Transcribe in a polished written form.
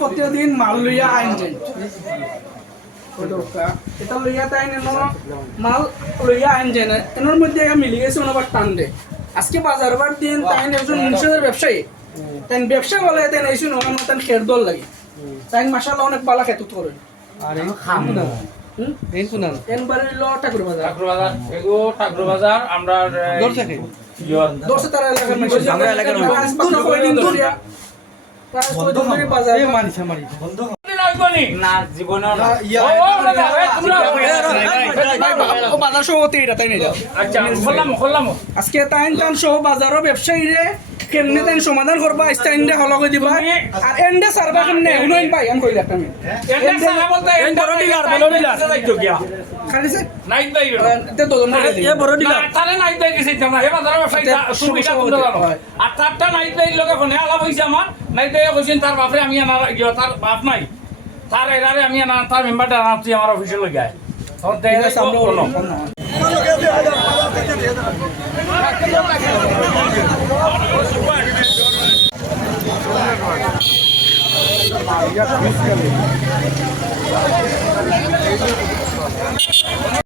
প্রতিদিন মাল লইয়া আইন এটা লইয়া তাই মাল লইয়া আইন যায় না এর মধ্যে মিলি গেছে ওনাবার টান দে আজকে বাজার বার দিন তাই একজন মুন্সিদের ব্যবসায়ী তাই ব্যবসা বলে তাই এসে ওখানে তাই খের দল লাগে তাই মাসাল্লাহ অনেক বালা খেতুত করে আর এই খাম না এই শুনান এনবারে ল ঠাকুর বাজার এগো ঠাকুর বাজার আমরা দর থাকে দশে তারা এলাকার মানুষ আমরা এলাকার মানুষ। বাজার এই মানিস মারি বন্ধ না জীবনে বাজার সভাপতি এটা তাই না আচ্ছা খোলাম আজকে তাইন টান সহ বাজারও ব্যবসায়ীরে কেমনে তাইন সমাধান করবা স্টাইনডে হল করে দিবা আর এন্ডে সারবা কেমনে উনইন ভাই আমি কইলা আমি এটা সারা বলতে এটা বড় ডিলার যাইতো গিয়া খালি সে নাইট বাই তে দুজন না এ বড় ডিলার তারে নাইট বাই গেছে তোমরা হে বাজারে ব্যবসায়ী সুবিধা তোমরা জানো আর তারটা নাইট বাই লগে ফোনে আলাপ হইছে আমার নাইট বাই কইছেন তার বাপরে আমি আনা তার বাপ নাই তার এরারে আমি আনা তার মেম্বারটা আনাচ্ছি আমার অফিসে লগে আয় তখন দেখে সামনে বলো